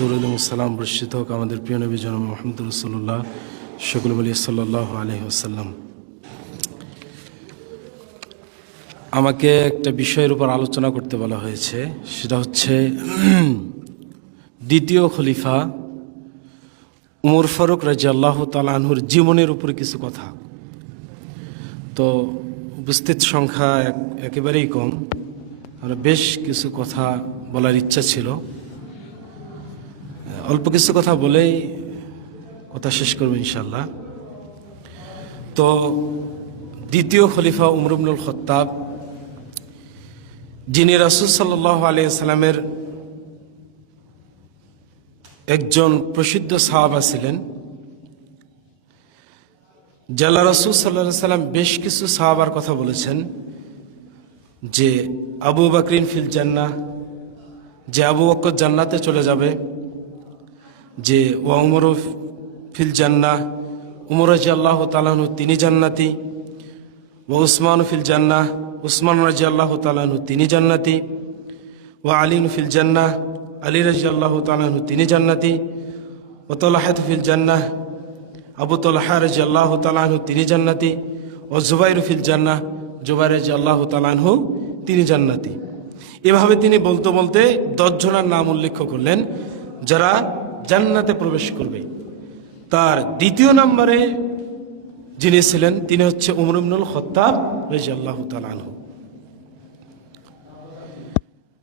সালাম বর্ষিত হোক আমাদের প্রিয় নবী জনম মোহাম্মদ রসুল্লাহ শকুল আলী সাল্লাহ আলহি আসাল্লাম আমাকে একটা বিষয়ের উপর আলোচনা করতে বলা হয়েছে, সেটা হচ্ছে দ্বিতীয় খলিফা উমর ফারুক রাজি আল্লাহ তালাহুর জীবনের উপরে কিছু কথা। তো উপস্থিত সংখ্যা এক- একেবারেই কম আমরা বেশ কিছু কথা বলার ইচ্ছা ছিল। অল্প কিছু কথা বলেই কথা শেষ করব ইনশাল্লাহ তো দ্বিতীয় খলিফা উমরুবনুল খত্তাব, যিনি রাসুল সাল্লাহ আলিয়াল্লামের একজন প্রসিদ্ধ সাহাবা ছিলেন জাল্লা রাসুল সাল্লাহ সাল্লাম বেশ কিছু সাহাবার কথা বলেছেন, যে আবু বাকরিন ফিল জান্নাহ, যে আবু বকর জান্নাতে চলে যাবে যে ও উমর ফিল জান্নাহ, উমর রাজি আল্লাহ তালাহনু তিনি জান্নাতি ও উসমান ফিল জান্না উসমান রাজি আল্লাহ তালাহনু তিনি জান্নাতি ও আলিন ফিল জান্না আলী রাজি আল্লাহ তালাহনু তিনি জান্নাতি ও তলাহাত ফিল জান্নাহ, আবু তলাহা রাজি আল্লাহ তালাহনু তিনি জান্নাতি ও জুবাইর ফিল জান্নাহ, জুবাইর রাজি আল্লাহ তালাহু তিনি জান্নাতি। এভাবে তিনি বলতে বলতে দশজনের নাম উল্লেখ করলেন, যারা জান্নাতে প্রবেশ করবে। তার দ্বিতীয় নম্বরে যিনি ছিলেন, তিনি হচ্ছে উমর ইবনুল খত্তাব রাজি আল্লাহ তালাহু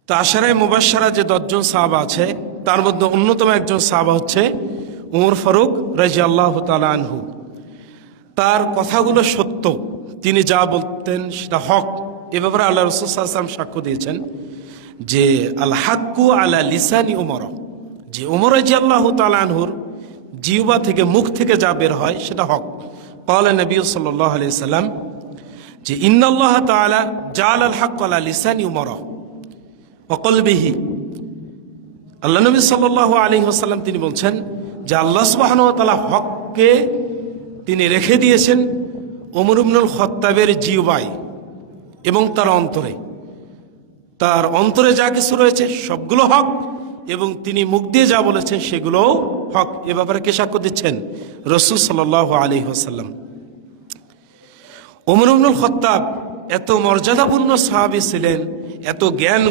তো আশারায় মুবাসারা যে দশজন সাহাবা আছে, তার মধ্যে অন্যতম একজন সাহাবা হচ্ছে উমর ফারুক রাজি আল্লাহ তার কথাগুলো সত্য। তিনি যা বলতেন সেটা হক। এ ব্যাপারে আল্লাহ রসুলাম সাক্ষ্য দিয়েছেন যে আল হাক্কু আলা লিসানি উমর। যে উমর রাজি আল্লাহ আনহুর জিউবা থেকে মুখ থেকে যা বের হয় সেটা হক। পাওয়ালা নবী সাল্লাহ সাল্লাম যে, ইন্নাল্লাহ তালা জাল আল হাক্ক আলা লিসানি উমর অকলবিহি আল্লাহ নবী সাল্লাহ আলী আসাল্লাম তিনি বলছেন যে, আল্লাহ সুবাহন তালা হককে তিনি রেখে দিয়েছেন ওমর ইবনুল খত্তাবের জিউবাই এবং তার অন্তরে। তার অন্তরে যা কিছু রয়েছে সবগুলো হক এবং তিনি মুখ দিয়ে যা বলেছেন সেগুলো হক। এ ব্যাপারে কে সাক্ষ্য দিচ্ছেন? রসুল সাল্লাহ আলী আসাল্লাম ওমর ইবনুল খত্তাব এত মর্যাদাপূর্ণ সাহাবি ছিলেন, এত জ্ঞান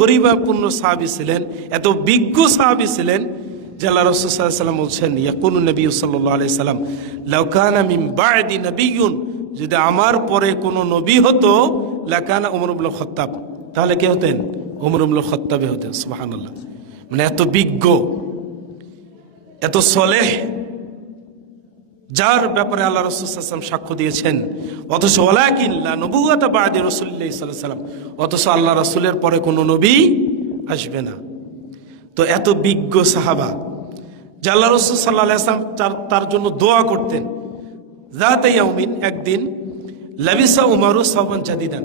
গরিবাপূর্ণ সাহাবি ছিলেন, এত বিজ্ঞ সাহাবি ছিলেন আল্লাহ রসুল সাল্লাম বলছেন ইয়াকুন নবী সাল্লাহ আলি সাল্লাম বাদি নবীন যদি আমার পরে কোনো নবী হতো, লাকানা ইবনুল খত্তাব। তাহলে কে হতেন? ইবনুল খত্তাবে হতেন, সুবহানাল্লাহ। মানে এত বিজ্ঞ, এত সলেহ, যার ব্যাপারে আল্লাহ রসুলাম সাক্ষ্য দিয়েছেন। অথচ ওলাকিল্লা সাল্লাম অথচ আল্লাহ রসুলের পরে কোনো নবী আসবে না। তো এত বিজ্ঞ সাহাবা, যে আল্লাহ রসুল সাল্লাহ আসলাম তার তার জন্য দোয়া করতেন। জাতে একদিন লাবিসা উমারু সাহবান জাদিদান।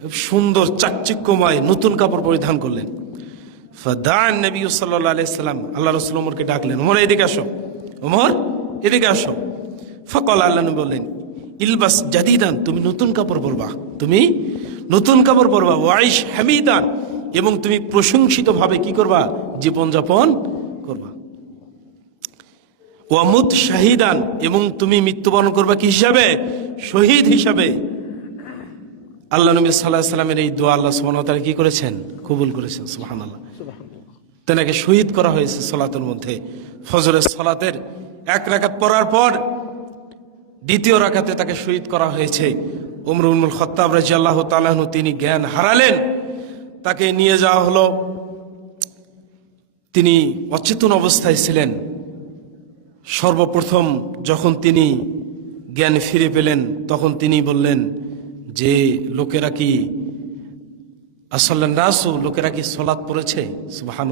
খুব সুন্দর, চাকচিক্যময় নতুন কাপড় পরিধান করলেন। ফাদান নবী সাল্লাহ আলাইসাল্লাম আল্লাহ রসুল উমরকে ডাকলেন, উমর, এদিকে আসো। উমর, এদিকে আসো। ফকল আল্লাহ বললেন, ইলবাস জাদিদান, তুমি নতুন কাপড় পরবা। তুমি নতুন কাপড় পরবা। ওয়াইশ হামিদান, এবং তুমি প্রশংসিত ভাবে কি করবা? জীবনযাপন করবা। ওয়ামুদ শাহিদান, এবং তুমি মৃত্যুবরণ করবা কি হিসাবে? শহীদ হিসাবে। আল্লাহ নবী সাল্লাহ সাল্লামের এই দোয়া আল্লাহ সুবাহ তারা কি করেছেন? কবুল করেছেন সুহান আল্লাহ তেনাকে শহীদ করা হয়েছে সলাতের মধ্যে। ফজরের সলাতের এক রাকাত পড়ার পর দ্বিতীয় রাকাতে তাকে শহীদ করা হয়েছে। উমরুল খত্তাব রাজি আল্লাহ তালাহনু তিনি জ্ঞান হারালেন। তাকে নিয়ে যাওয়া হলো। তিনি অচেতন অবস্থায় ছিলেন। সর্বপ্রথম যখন তিনি জ্ঞান ফিরে পেলেন, তখন তিনি বললেন, যে লোকেরা কি আসল্লাহ নাসু লোকেরা কি সলাৎ পড়েছে? সুবাহান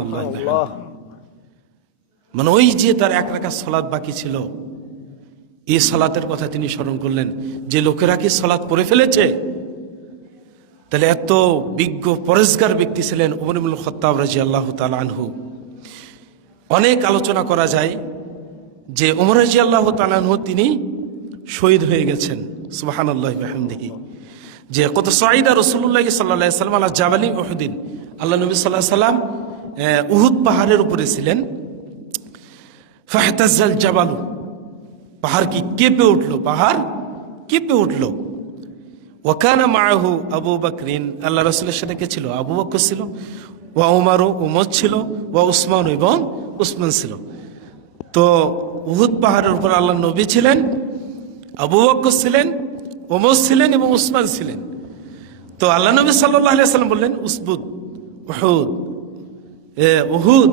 মানে ওই যে তার এক রাখা সলাৎ বাকি ছিল এই সলাতের কথা তিনি স্মরণ করলেন। যে লোকেরা কি সলাৎ পড়ে ফেলেছে? তাহলে এত বিজ্ঞ পরেশগার ব্যক্তি ছিলেন ওমরুল খত্তাব রাজি আল্লাহ আনহু। অনেক আলোচনা করা যায় যে ওমর রাজি আল্লাহ তালানহু তিনি শহীদ হয়ে গেছেন। সুবাহান আল্লাহ যে কত সাইদা রসুল্লাহ সাল্লাহ সাল্লাম আল্লাহ জাবালি ওহুদ্দিন আল্লাহ নবী সাল্লাহ সাল্লাম উহুদ পাহাড়ের উপরে ছিলেন। ফাহতাজাল জাবালু। পাহাড় কি কেঁপে উঠল? পাহাড় কেঁপে উঠল। ওয়াকানা মাহু আবু বকরিন। আল্লাহ রসুলের সাথে কে ছিল? আবু বকর ছিল, ওয়া উমারু উমর ছিল, ওয়া উসমান এবং উসমান ছিল। তো উহুদ পাহাড়ের উপর আল্লাহ নবী ছিলেন, আবু বকর ছিলেন ওমর ছিলেন এবং উসমান ছিলেন। তো আল্লাহ নবী সাল্লাহ সাল্লাম বললেন উসবুদ উহুদ, এ, উহুদ,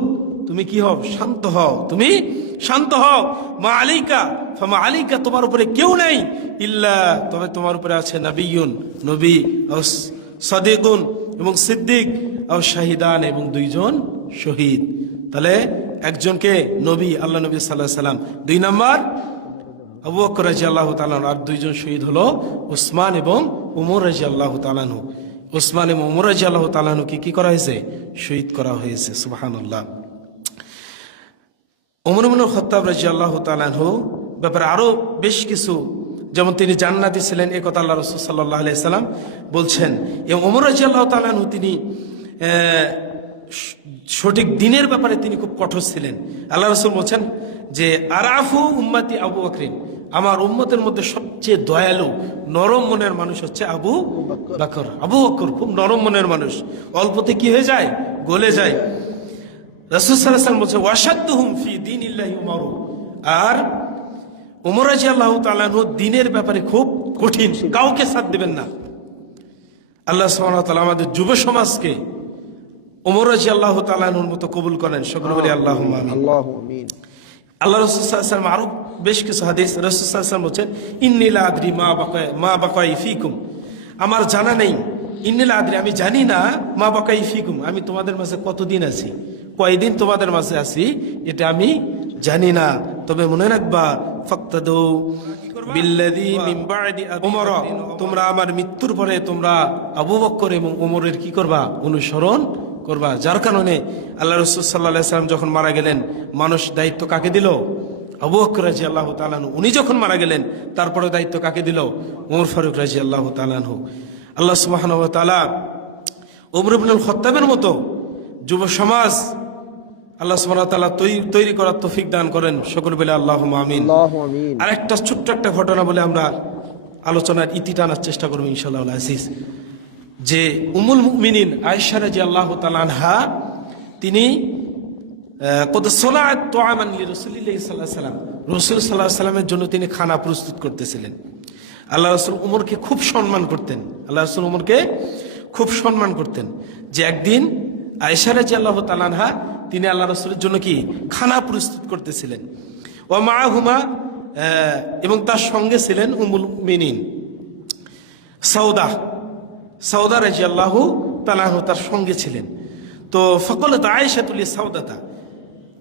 তুমি কি হও? শান্ত হও। তুমি শান্ত হও। মা আলিকা ফামা আলিকা, তোমার উপরে কেউ নাই ইল্লা, তবে তোমার উপরে আছে নবীন নবী ও সদিকুন এবং সিদ্দিক ও শাহিদান এবং দুইজন শহীদ। তাহলে একজনকে নবী, আল্লাহ নবী সাল্লাহ সাল্লাম দুই নাম্বার আবু বকর রাজি আল্লাহ তালান আর দুইজন শহীদ হলো উসমান এবং উমর রাজি আল্লাহ তালানহু উসমান এবং উমর রাজি আল্লাহ তালানহুকে কি করা হয়েছে? শহীদ করা হয়েছে সুবাহান আল্লাহ ওমর ইবনুল খত্তাব রাজি আল্লাহ তালানহু ব্যাপারে আরও বেশ কিছু, যেমন তিনি জান্নাতি ছিলেন, এ কথা আল্লাহ রসুল সাল্লাহ আলাইসাল্লাম বলছেন। এবং ওমর রাজি আল্লাহ তালানহু তিনি সঠিক দিনের ব্যাপারে তিনি খুব কঠোর ছিলেন। আল্লাহ রসুল বলছেন যে, আরাফু উম্মাতি আবু বকরিন। আমার উম্মতের মধ্যে সবচেয়ে দয়ালু নরম মনের মানুষ হচ্ছে আবু বাকর। আবু বকর খুব নরম মনের মানুষ। অল্পতে কি হয়ে যায়? গলে যায়। রসুসাল্লাম বলছে ওয়াসাদ্দুহুম ফি দিন ইল্লাহি উমর। আর উমর রাজি আল্লাহ তালানহ দিনের ব্যাপারে খুব কঠিন। কাউকে সাথ দেবেন না। আল্লাহ ওয়া আমাদের যুব সমাজকে উমর আল্লাহ তালানহুর মতো কবুল করেন। সকল বলি আল্লাহ আল্লাহ আল্লাহ রসুলাম আরও বেশ কিছু হাদিস রসুলাম বলছেন ইন্নিলা আদ্রি মা বাকায় মা বাকাই ফিকুম। আমার জানা নেই ইন্নিলা আদ্রি আমি জানি না মা বাকাই ফিকুম আমি তোমাদের মাঝে কতদিন আছি কয়দিন তোমাদের মাঝে আছি এটা আমি জানি না। তবে মনে রাখবা ফাক্তাদু তোমরা আমার মৃত্যুর পরে তোমরা আবু বকর এবং উমরের কি করবা? অনুসরণ করবা। যার কারণে আল্লাহ রসুল সাল্লাহ সাল্লাম যখন মারা গেলেন মানুষ দায়িত্ব কাকে দিল? আবু বকর রাজি আল্লাহ তালানহু উনি যখন মারা গেলেন তারপরে দায়িত্ব কাকে দিল? উমর ফারুক রাজি আল্লাহ তালানহু আল্লাহ সুবাহ তালা উমর ইবনুল খত্তাবের মতো যুব সমাজ আল্লাহ সুবাহ তালা তৈরি তৈরি করার তৌফিক দান করেন। সকল বেলা আল্লাহ আমিন। আর একটা ছোট্ট একটা ঘটনা বলে আমরা আলোচনার ইতি টানার চেষ্টা করব ইনশাল্লাহ আজিজ। যে উমুল মুমিনিন আয়েশা রাজি আল্লাহ তালানহা তিনি কত সোলাত তোয়ামান রসুলিল্লাহ সাল্লাহ সাল্লাম। রসুল সাল্লাহ সাল্লামের জন্য তিনি খানা প্রস্তুত করতেছিলেন। আল্লাহ রসুল উমরকে খুব সম্মান করতেন। আল্লাহ রসুল উমরকে খুব সম্মান করতেন যে একদিন আয়েশা রাজি আল্লাহ তালানহা তিনি আল্লাহ রসুলের জন্য কি? খানা প্রস্তুত করতেছিলেন। ও মা হুমা এবং তার সঙ্গে ছিলেন উমুল মিনিন সৌদা সৌদা রাজি আল্লাহ তালাহ তার সঙ্গে ছিলেন। তো ফকলত আয়েশা তুলি সৌদাতা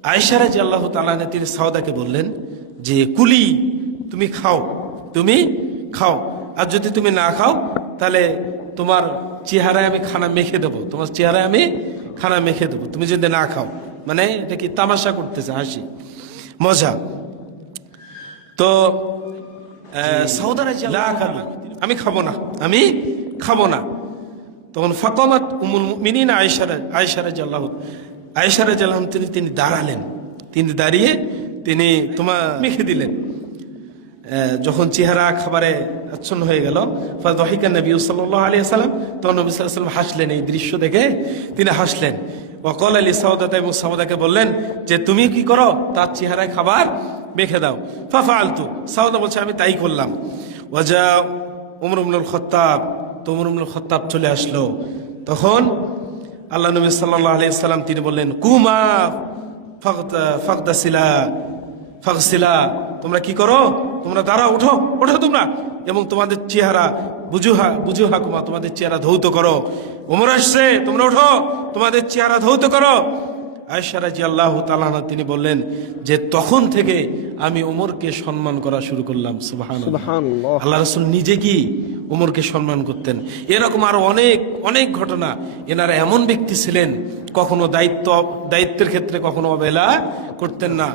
আয়েশা রাজি আল্লাহ তালাহ তিনি সৌদাকে বললেন যে কুলি তুমি খাও তুমি খাও। আর যদি তুমি না খাও তাহলে তোমার চেহারায় আমি খানা মেখে দেবো। তোমার চেহারায় আমি খানা মেখে দেবো। তুমি যদি না খাও মানে এটা কি তামাশা করতেছে হাসি? মজা। তো সৌদারা আমি খাব না আমি খাব না। তখন ফাকমাত উমুল মিনিন আয়সারা আয়সারা জাল্লাহ আয়সারা জালাম তিনি তিনি দাঁড়ালেন। তিনি দাঁড়িয়ে তিনি তোমার মেখে দিলেন। যখন চেহারা খাবারে আচ্ছন্ন হয়ে গেল ফাহিকা নবী সাল্লাহ আলী সাল্লাম তখন নবী সাল্লাম হাসলেন এই দৃশ্য দেখে। তিনি হাসলেন। ওকল আলী সাউদাতা এবং সাউদাকে বললেন যে, তুমি কি করো? তার চেহারায় খাবার মেখে দাও। ফাফা আলতু সাউদা বলছে, আমি তাই করলাম। ওয়াজা উমর উমরুল খত্তাব, তো উমর উমরুল খত্তাব চলে আসলো। তখন আল্লাহ নবী সাল্লাহ আলি সাল্লাম তিনি বললেন কুমা ফকদাসিলা ফাকসিলা তোমরা কি করো? তোমরা দাঁড়াও উঠো ওঠো তোমরা। এবং তোমাদের চেহারা বুঝুহা বুঝুহা কুমা তোমাদের চেহারা ধৌত করো। ওমর আসছে তোমরা ওঠো তোমাদের চেহারা ধৌত করো। আয়সারাজি আল্লাহ তালানা তিনি বললেন যে তখন থেকে আমি ওমরকে সম্মান করা শুরু করলাম। সুবহানাল্লাহ। আল্লাহ রসুল নিজে কি উমরকে সম্মান করতেন। এরকম আরও অনেক অনেক ঘটনা। এনারা এমন ব্যক্তি ছিলেন, কখনো দায়িত্ব, দায়িত্বের ক্ষেত্রে কখনো অবহেলা করতেন না।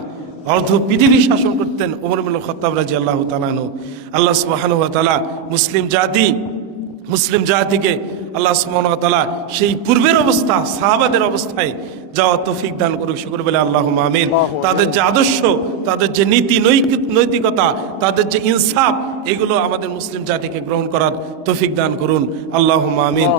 অর্ধ পৃথিবী শাসন করতেন ওমর মিল খত্তাব রাজি আল্লাহ তালানো আল্লাহ সুবাহানু মুসলিম জাতি, মুসলিম জাতিকে আল্লাহ সুবাহ সেই পূর্বের অবস্থা, সাহাবাদের অবস্থায় যাওয়া তফিক দান করুক শুকুর বলে আল্লাহ আমিন তাদের যে আদর্শ তাদের যে নীতি নৈতিকতা তাদের যে ইনসাফ এগুলো আমাদের মুসলিম জাতিকে গ্রহণ করার তফিক দান করুন। আল্লাহ আমিন